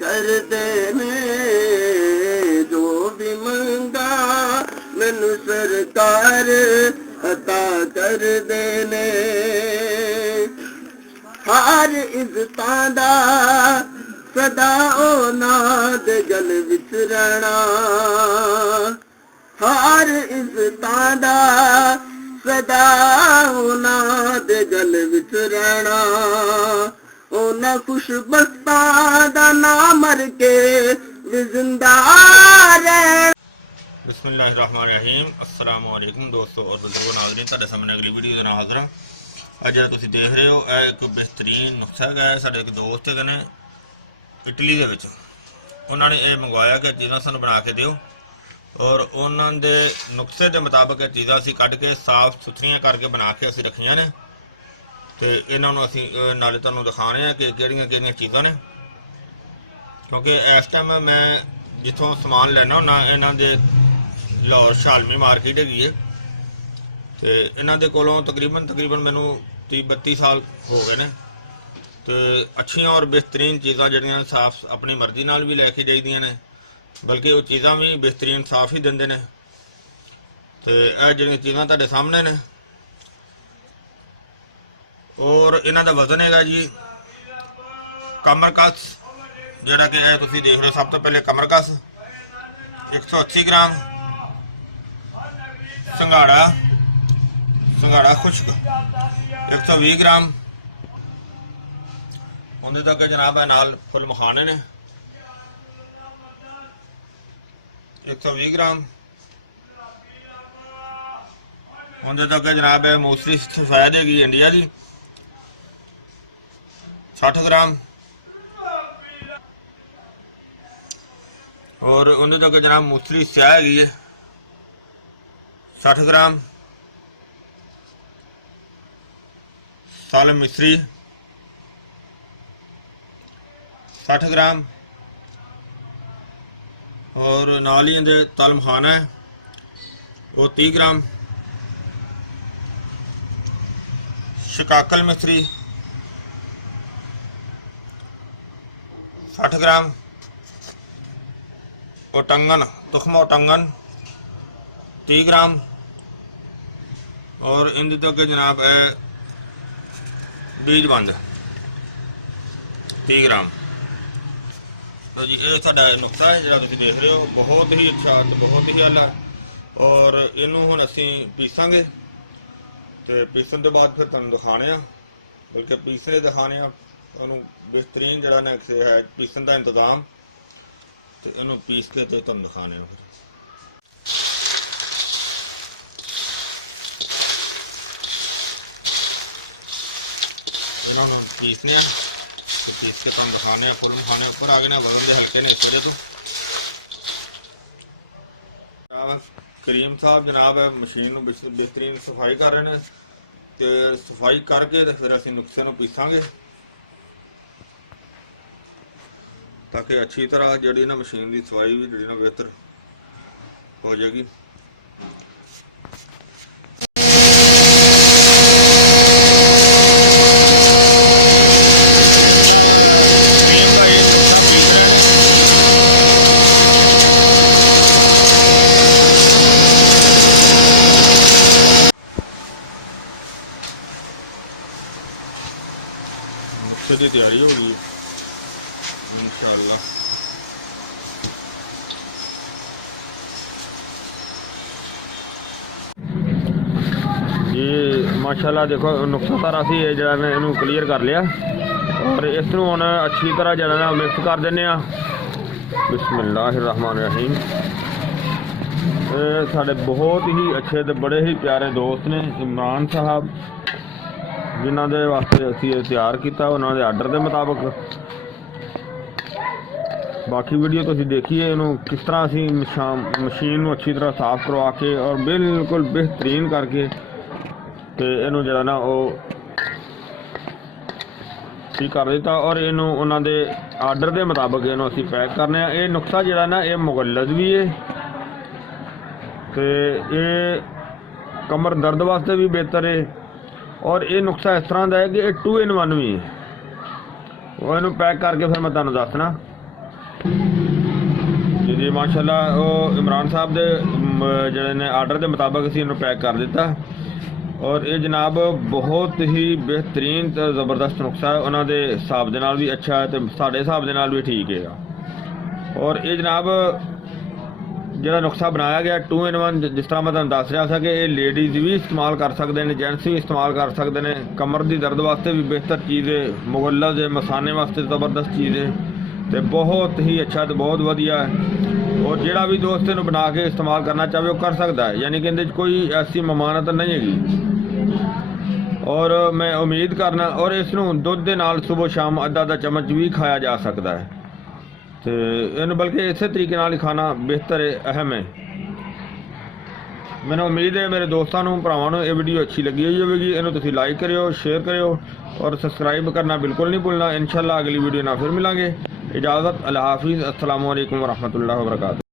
कर देने जो भी मंगा मैनू सरकार अता कर देने हर इज्जतां दा सदा ओना दे गल विच रहना हर इज्जतां दा सदा ओना दे गल विच रहना ओना खुशबख्तां दा ना मर के भी जिंदा रहना। बिस्मिल्लाहिर्रहमानिर्रहीम। अस्सलाम वालेकुम दोस्तों और बुजुर्गों नाज़रीन, तुहाडे सामने अगली वीडियो दे नाल हाज़र हां। अज जिहड़ा तुसीं देख रहे हो एक बेहतरीन नुस्खा है। साडे एक दोस्त है ने इटली दे विच उन्होंने ये मंगवाया कि चीज़ां सानूं बना के दिओ और उन्होंने नुस्खे के मुताबिक चीज़ां असीं कढ के साफ सुथरियां करके बना के असीं रखियां ने ते इन्हां नूं असीं नाले तुहानूं दिखाने आ कि किहड़ियां चीज़ां ने, क्योंकि इस टाइम मैं जिथों समान लैना हुन्ना इन्हां दे लाहौर शालमी मार्केट हैगी है तो इन्हां दे कोलों तकरीबन मैनू 30-32 साल हो गए ने। तो अच्छियां और बेहतरीन चीज़ां जिहड़ियां साफ अपनी मर्जी नाल भी लैके जाईदियां ने, बल्कि वो चीज़ां भी बेहतरीन साफ ही दिंदे ने। तो यह जिहड़ियां चीज़ां तुहाडे सामने ने और इन्हां दा वजन है जी कमरकस, जिहड़ा कि है तुसीं देख रहे हो। सब तो पहले कमरकस 180 ग्राम, संघाड़ा खुश्क 120 ग्राम, उन्हें तक जनाब है नाल फुल मखाने ने 120 ग्राम, उन्हें तक जनाब है मूसली सफेद हैगी इंडिया की 60 ग्राम और उन्हें तक जनाब मूसली स्याह हैगी है 60 ग्राम, साल मिश्री 60 ग्राम और नाल ही इहदे तल मखाना है वो 30 ग्राम, शिकाकल मिश्री 60 ग्राम, ओटंगन तुखमा ओटंगन 30 ग्राम और इनके तो अगे जनाब है बीजबंद 30 ग्राम। तो जी ये साडा नुस्खा है जो तुसीं देख रहे हो, बहुत ही अच्छा तो बहुत ही आला। और इनू हुण असीं पीसांगे तो पीसन तो बाद फिर तुहानूं दिखाने आ, बल्कि पीसने दिखाने आ तुहानूं बेहतरीन जिहड़ा ने है पीसन का इंतजाम, तो इनू पीस के तो तुहानूं दिखाने आ। फिर इन्होंने पीसने तो पीस के तुम दिखाने फुल मखाने उपर आ गए ने, वजन के हल्के ने इस वजह तो। करीम साहब जनाब है मशीन बेहतरीन सफाई कर रहे हैं तो सफाई करके तो फिर असीं नुस्खे नूं पीसांगे ताकि अच्छी तरह जी ना मशीन की सफाई भी जी ना बेहतर हो जाएगी। नुस्खे की तैयारी हो गई इंशाअल्लाह। ये माशाल्लाह देखो नुस्खा सारा असी जरा ने इनू क्लीयर कर लिया और इस नूं हुण अच्छी तरह जरा ना मिक्स कर देने आ। बिस्मिल्लाहिर्रहमानिर्रहीम। साढ़े बहुत ही अच्छे तो बड़े ही प्यारे दोस्त ने इमरान साहब, जिन्हों के वास्ते असी तैयार किया उन्होंने आर्डर के मुताबिक। बाकी वीडियो तुसीं देखिए इनू किस तरह असी मशीन अच्छी तरह साफ करवा के और बिल्कुल बेहतरीन करके तो इनू जरा ना वो ठीक कर दिता और इनू उन्होंने आर्डर के मुताबिक इनू असी पैक करने। ये नुस्खा जरा ना ये मुगल्लज भी है तो ये कमर दर्द वास्ते भी बेहतर है और ये नुस्खा इस तरह का है कि 2 in 1 भी है। ਉਹ ਇਹਨੂੰ ਪੈਕ ਕਰਕੇ ਫਿਰ ਮੈਂ ਤੁਹਾਨੂੰ ਦੱਸਣਾ ਜੀ। ਮਾਸ਼ਾਅੱਲਾ ਉਹ ਇਮਰਾਨ ਸਾਹਿਬ ਦੇ ਜਿਹੜੇ ਨੇ ਆਰਡਰ ਦੇ ਮੁਤਾਬਕ ਅਸੀਂ ਇਹਨੂੰ ਪੈਕ ਕਰ ਦਿੱਤਾ। ਔਰ ਇਹ ਜਨਾਬ ਬਹੁਤ ਹੀ ਬਿਹਤਰੀਨ ਤੇ ਜ਼ਬਰਦਸਤ ਨੁਸਖਾ ਹੈ, ਉਹਨਾਂ ਦੇ ਹਿਸਾਬ ਦੇ ਨਾਲ ਵੀ ਅੱਛਾ ਹੈ ਤੇ ਸਾਡੇ ਹਿਸਾਬ ਦੇ ਨਾਲ ਵੀ ਠੀਕ ਹੈ। ਔਰ ਇਹ ਜਨਾਬ ਜਿਹੜਾ ਨੁਸਖਾ ਬਣਾਇਆ ਗਿਆ 2 in 1, ਜਿਸ ਤਰ੍ਹਾਂ ਮੈਂ ਤੁਹਾਨੂੰ ਦੱਸ ਰਿਹਾ ਸੀ ਕਿ ਇਹ ਲੇਡੀਜ਼ ਵੀ ਇਸਤੇਮਾਲ ਕਰ ਸਕਦੇ ਨੇ, ਜੈਂਟਸ ਵੀ ਇਸਤੇਮਾਲ ਕਰ ਸਕਦੇ ਨੇ। ਕਮਰ ਦੀ ਦਰਦ ਵਾਸਤੇ ਵੀ ਬਿਹਤਰ ਚੀਜ਼ ਹੈ, ਮੁਗੱਲਜ਼ ਦੇ ਮਸਾਨੇ ਵਾਸਤੇ ਜ਼ਬਰਦਸਤ ਚੀਜ਼ ਹੈ ਤੇ ਬਹੁਤ ਹੀ ਅੱਛਾ ਤੇ ਬਹੁਤ ਵਧੀਆ ਹੈ। ਔਰ ਜਿਹੜਾ ਵੀ ਦੋਸਤ ਇਹਨੂੰ ਬਣਾ ਕੇ ਇਸਤੇਮਾਲ ਕਰਨਾ ਚਾਹਵੇ ਉਹ ਕਰ ਸਕਦਾ ਹੈ, ਯਾਨੀ ਕਿ ਇਹਦੇ 'ਚ ਕੋਈ ਐਸੀ ਮਮਾਨਤ ਨਹੀਂ ਹੈਗੀ। ਔਰ ਮੈਂ ਉਮੀਦ ਕਰਨਾ ਔਰ ਇਸ ਨੂੰ ਦੁੱਧ ਦੇ ਨਾਲ ਸਵੇਰ ਸ਼ਾਮ ਅੱਧਾ ਚਮਚ ਵੀ ਖਾਇਆ ਜਾ ਸਕਦਾ ਹੈ ਤੇ ਇਹਨੂੰ ਬਲਕਿ ਇਸੇ ਤਰੀਕੇ ਨਾਲ ਹੀ ਖਾਣਾ ਬਿਹਤਰ ਹੈ, ਅਹਿਮ ਹੈ। ਮੈਨੂੰ ਉਮੀਦ ਹੈ ਮੇਰੇ ਦੋਸਤਾਂ ਨੂੰ ਭਰਾਵਾਂ ਨੂੰ ਇਹ ਵੀਡੀਓ ਅੱਛੀ ਲੱਗੀ ਹੋਵੇਗੀ। ਇਹਨੂੰ ਤੁਸੀਂ ਲਾਈਕ ਕਰਿਓ, ਸ਼ੇਅਰ ਕਰਿਓ ਔਰ ਸਬਸਕ੍ਰਾइब करना बिल्कुल नहीं भूलना। इंशाल्लाह अगली वीडियो ना फिर मिलेंगे। इजाज़त, अल्लाह हाफिज़, अस्सलामु अलैकुम वरहमतुल्लाहि वबरकातुहू।